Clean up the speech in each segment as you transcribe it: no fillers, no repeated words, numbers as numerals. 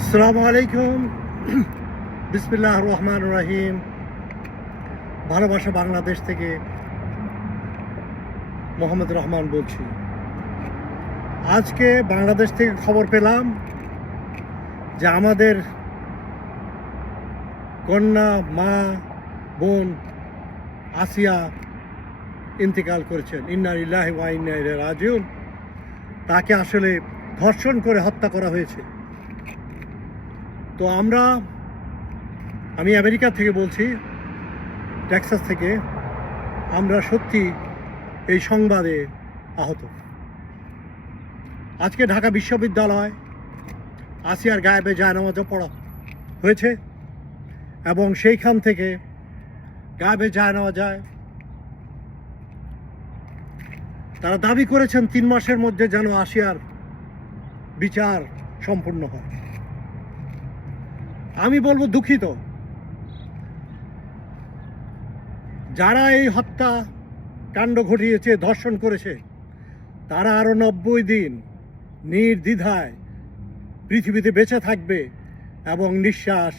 আসসালামু আলাইকুম। বিসমিল্লাহির রহমানির রহিম। ভালোবাসা বাংলাদেশ থেকে মোহাম্মদ রহমান বলছি। আজকে বাংলাদেশ থেকে খবর পেলাম যে আমাদের কন্যা মা বোন আসিয়া ইন্তেকাল করেছেন। ইন্না লিল্লাহি ওয়া ইন্না ইলাইহি রাজিউন। তাকে আসলে ধর্ষণ করে হত্যা করা হয়েছে। তো আমি আমেরিকা থেকে বলছি, টেক্সাস থেকে। আমরা সত্যি এই সংবাদে আহত। আজকে ঢাকা বিশ্ববিদ্যালয় আসিয়ার গায়েবে জায়নামাজও পড়া হয়েছে এবং সেইখান থেকে গায়েবে জায়নামাজায় তারা দাবি করেছেন 3 মাসের মধ্যে যেন আসিয়ার বিচার সম্পূর্ণ হয়। আমি বলবো দুঃখিত, যারা এই হত্যা কাণ্ড ঘটিয়েছে, ধর্ষণ করেছে, তারা আরো 90 দিন নির্দ্বিধায় পৃথিবীতে বেঁচে থাকবে এবং নিঃশ্বাস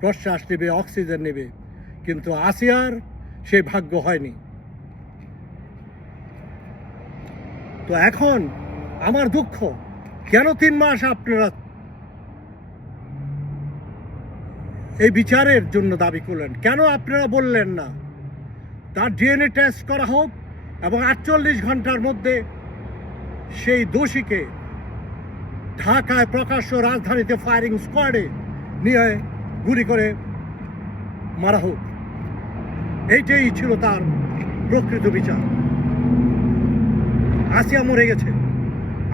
প্রশ্বাস নেবে, অক্সিজেন নেবে। কিন্তু আসিয়ার সেই ভাগ্য হয়নি। তো এখন আমার দুঃখ, কেন 3 মাস আপনারা এই বিচারের জন্য দাবি করলেন? কেন আপনারা বললেন না তার ডিএনএ টেস্ট করা হোক এবং 48 ঘন্টার মধ্যে সেই দোষীকে ঢাকায় প্রকাশ্য রাজধানীতে ফায়ারিং স্কোয়াডে নিয়ে গুলি করে মারা হোক? এইটাই ছিল তার প্রকৃত বিচার। আসিয়া মরে গেছে,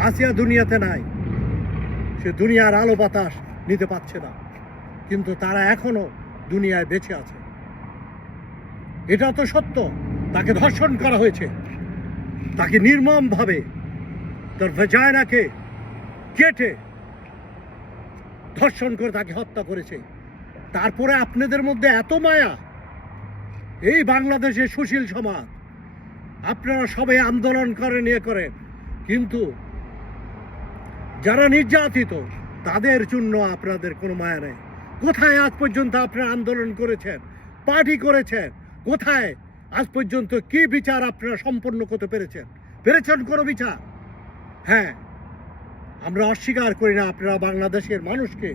আসিয়া দুনিয়াতে নাই, সে দুনিয়ার আলো বাতাস নিতে পারছে না, কিন্তু তারা এখনো দুনিয়ায় বেঁচে আছে। এটা তো সত্য। তাকে ধর্ষণ করা হয়েছে, তাকে নির্মমভাবে তার ভেজাইনাকে কেটে ধর্ষণ করে তাকে হত্যা করেছে। তারপরে আপনাদের মধ্যে এত মায়া, এই বাংলাদেশের সুশীল সমাজ, আপনারা সবাই আন্দোলন করেন, করেন, কিন্তু যারা নির্যাতিত তাদের জন্য আপনাদের কোনো মায়া নেই। কোথায় আজ পর্যন্ত আপনারা আন্দোলন করেছেন, পার্টি করেছেন? কোথায় আজ পর্যন্ত কি বিচার আপনারা সম্পন্ন করতে পেরেছেন কোনো বিচার? হ্যাঁ, আমরা অস্বীকার করি না, আপনারা বাংলাদেশের মানুষকে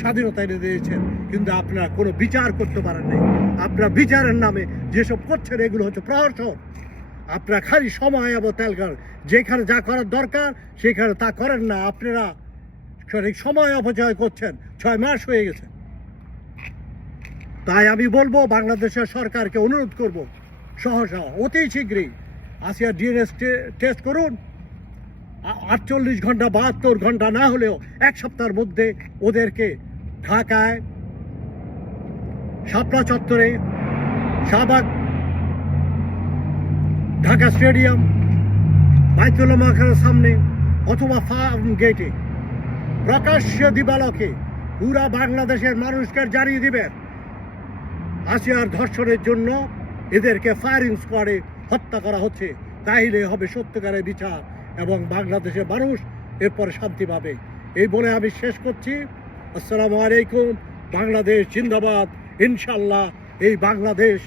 স্বাধীনতা এনে দিয়েছেন, কিন্তু আপনারা কোনো বিচার করতে পারেন নাই। আপনারা বিচারের নামে যেসব করছেন এগুলো হচ্ছে প্রহসন। আপনারা খালি সময় এবং তেলকার, যেখানে যা করার দরকার সেখানে তা করেন না। আপনারা সঠিক সময় অপচয় করছেন। 6 মাস হয়ে গেছে। তাই আমি বলবো, বাংলাদেশের সরকারকে অনুরোধ করব, সহসা অতি শীঘ্রই আসিয়া ডিএনএ টেস্ট করুন। 48 ঘন্টা 72 ঘন্টা না হলেও 1 সপ্তাহের মধ্যে ওদেরকে ঢাকায় শাপলা চত্বরে, শাহবাগ, ঢাকা স্টেডিয়াম, বাইতুল মাকারের সামনে অথবা ফার্ম গেটে প্রকাশ্য দিবালোকে পুরা বাংলাদেশের মানুষকে জানিয়ে দিবেন আসিয়ার ধর্ষণের জন্য এদেরকে ফায়ারিং স্কোয়াডে হত্যা করা হচ্ছে। তাইলে হবে সত্যিকারের বিচার এবং বাংলাদেশের মানুষ এরপরে শান্তি পাবে। এই বলে আমি শেষ করছি। আসসালামু আলাইকুম। বাংলাদেশ জিন্দাবাদ। ইনশাল্লাহ এই বাংলাদেশ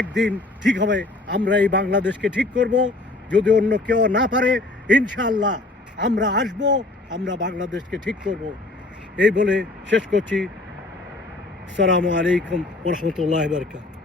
একদিন ঠিক হবে। আমরা এই বাংলাদেশকে ঠিক করব। যদি অন্য কেউ না পারে, ইনশাল্লাহ আমরা আসব, আমরা বাংলাদেশকে ঠিক করব। এই বলে শেষ করছি। আসসালামু আলাইকুম ওয়া রাহমাতুল্লাহি ওয়া বারাকাতুহু।